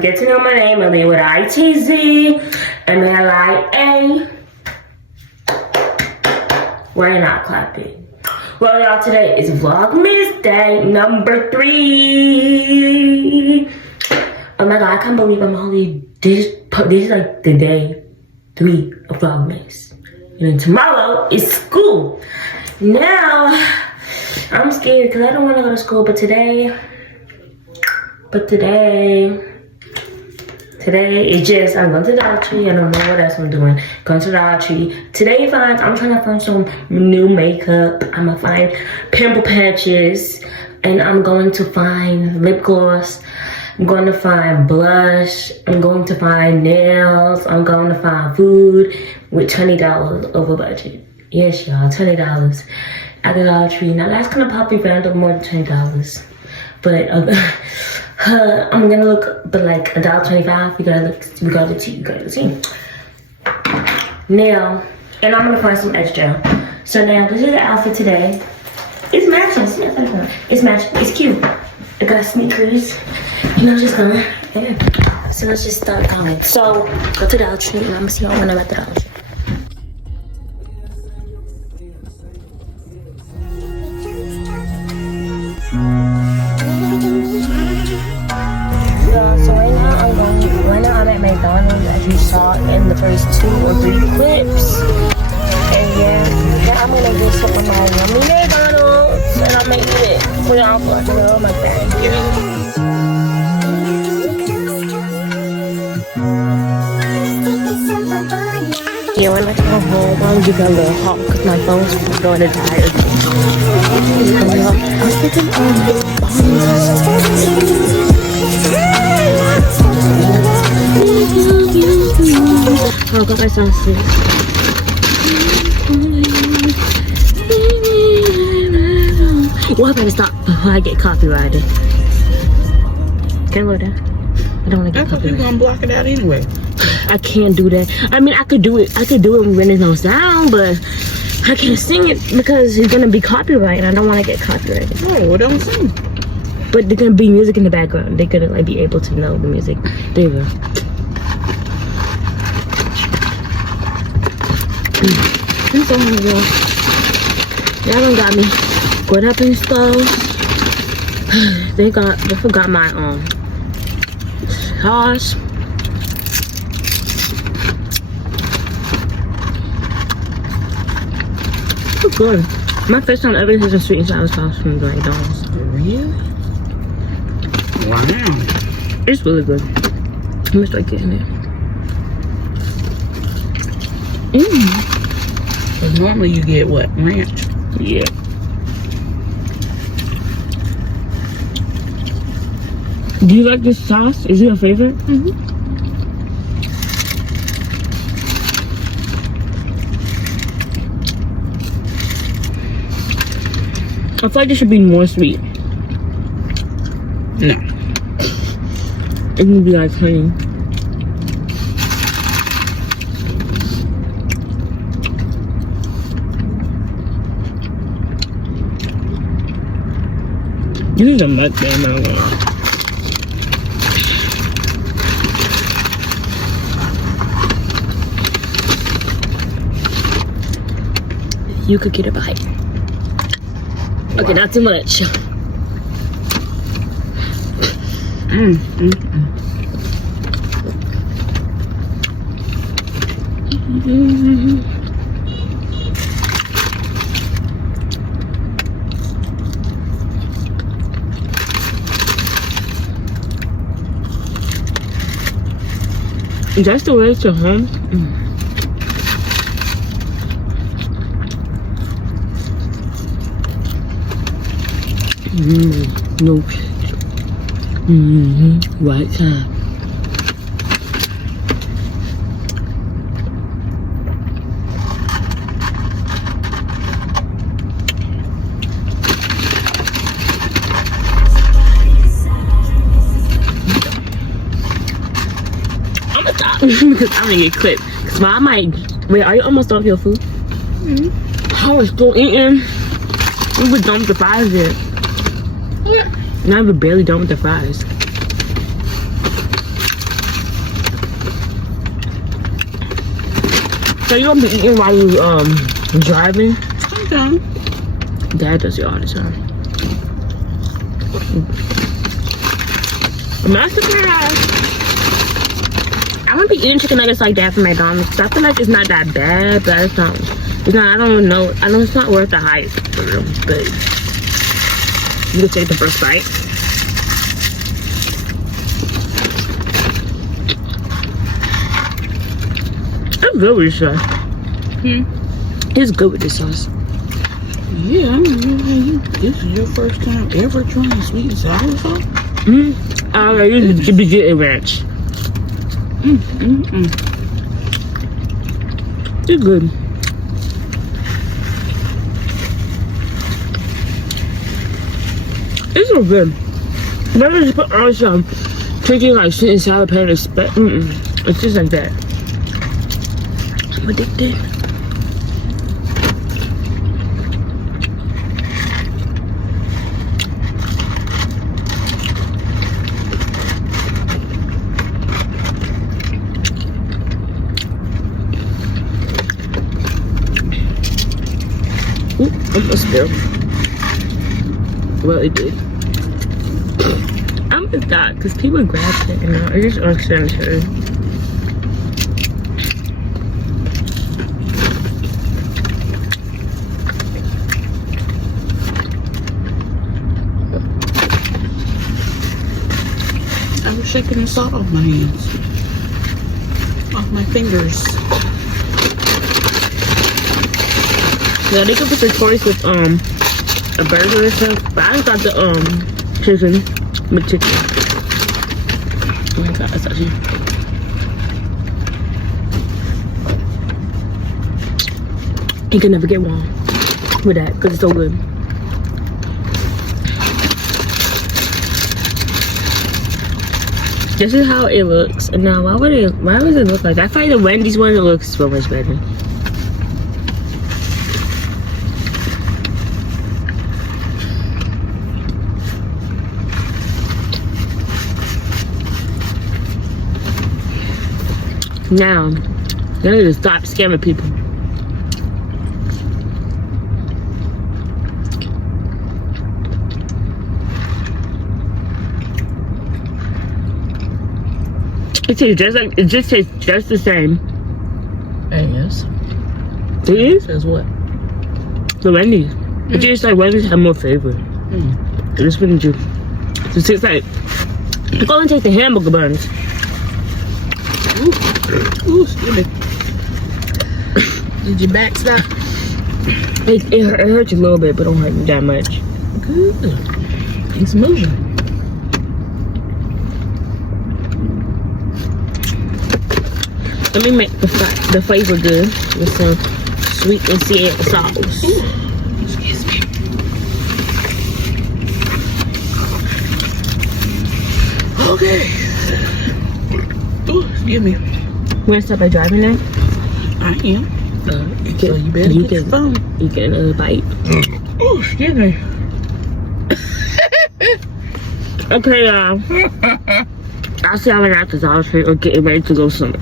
to get to know my name, Malia with ITZ, MLIA. Why are you not clapping? Well, y'all, today is Vlogmas day number 3. Oh my god, I can't believe I'm only this is like the day 3 of Vlogmas. And then tomorrow is school. Now, I'm scared because I don't want to go to school, but today is just, I'm going to the Dollar Tree. I don't know what else I'm doing. Going to the Dollar Tree. Today finds, I'm trying to find some new makeup. I'm going to find pimple patches. And I'm going to find lip gloss. I'm going to find blush. I'm going to find nails. I'm going to find food with $20 over budget. Yes, y'all, $20 at the Dollar Tree. Now that's gonna probably round up more than $20. But I'm gonna look, but like $1.25. We gotta see. Now, and I'm gonna find some extra. So now this is the outfit today. It's matching. It's matching. It's cute. I got sneakers. You know, just gonna. Yeah. So let's just start going. So go to the Dollar Tree, and I'm gonna see y'all when I'm at the Dollar Tree. So right now I'm at McDonald's, as you saw in the first 2 or 3 clips. And yeah, I'm gonna get some of my yummy McDonald's, and I'm making it for y'all for like a little mukbang. Yeah, when I come home, I'm gonna get a little hot because my phone's going to die again. I'm thinking oh, got my sausage. Well, I better stop before I get copyrighted. Can I load that? I don't want to get copyrighted. I thought you were gonna block it out anyway. I can't do that. I mean, I could do it when there's no sound, but I can't sing it because it's gonna be copyrighted. I don't want to get copyrighted. Oh, well, don't sing. But there's gonna be music in the background. They're gonna like be able to know the music. There you go. I'm so hungry. Y'all done got me going up in stove. They forgot my sauce. It's good. My first time ever tasting sweet and sour sauce from McDonald's. Really? Wow. It's really good. I'm gonna start getting it. Because normally you get what? Ranch? Yeah. Do you like this sauce? Is it your favorite? I feel like it should be more sweet. No. It can be like honey. This is a mukbang, man. You could get a bite. Wow. Okay, not too much. That's the way to home. No. Right time. I'm gonna stop because I'm gonna get clipped. Cause I might. Wait, are you almost off your food? I was still eating. We were done with the fries yet. Yeah. Now we're barely done with the fries. So you gonna be eating while you driving? Okay. Dad does it all the time. I'm surprised. I wouldn't be eating chicken nuggets like that from McDonald's. 'Cause I feel like it's not that bad, but it's not. It's not. I don't know. I know it's not worth the hype for real. But you can take the first bite. I'm good with this sauce. It's good with this sauce. Yeah, I mean, this is your first time ever trying sweet and sour sauce? I used to be getting ranch. It's good. It's so good. Never just put on some chicken like sweet and sour pan. It's just like that. I'm addicted. Almost spilled. Well, it did. I'm gonna stop because people grab it and now it's just unsanitary. I was shaking the salt off my hands. Off my fingers. Yeah, they could put the choice with a burger or stuff, but I got the chicken, McChicken. Oh my god, that's actually. You can never get wrong with that because it's so good. This is how it looks. And now, why does it look like that? I find the Wendy's one, it looks so much better. Now, they need to stop scamming people. It just tastes just the same. Yes. It is? Says what? The Wendy's. It tastes like Wendy's have more flavor. This one do. It tastes like, go and take the hamburger buns. Ooh, excuse me. Did your back stop? It hurts a little bit, but don't hurt me that much. Good. It's moving. Let me make the flavor good with some sweet and sour sauce. Excuse me. Okay. Ooh, excuse me. You wanna start by driving now? I am. So you better get your phone. You get another bite. Oh, excuse me. Okay, y'all. I'll see y'all after the house or getting ready to go somewhere.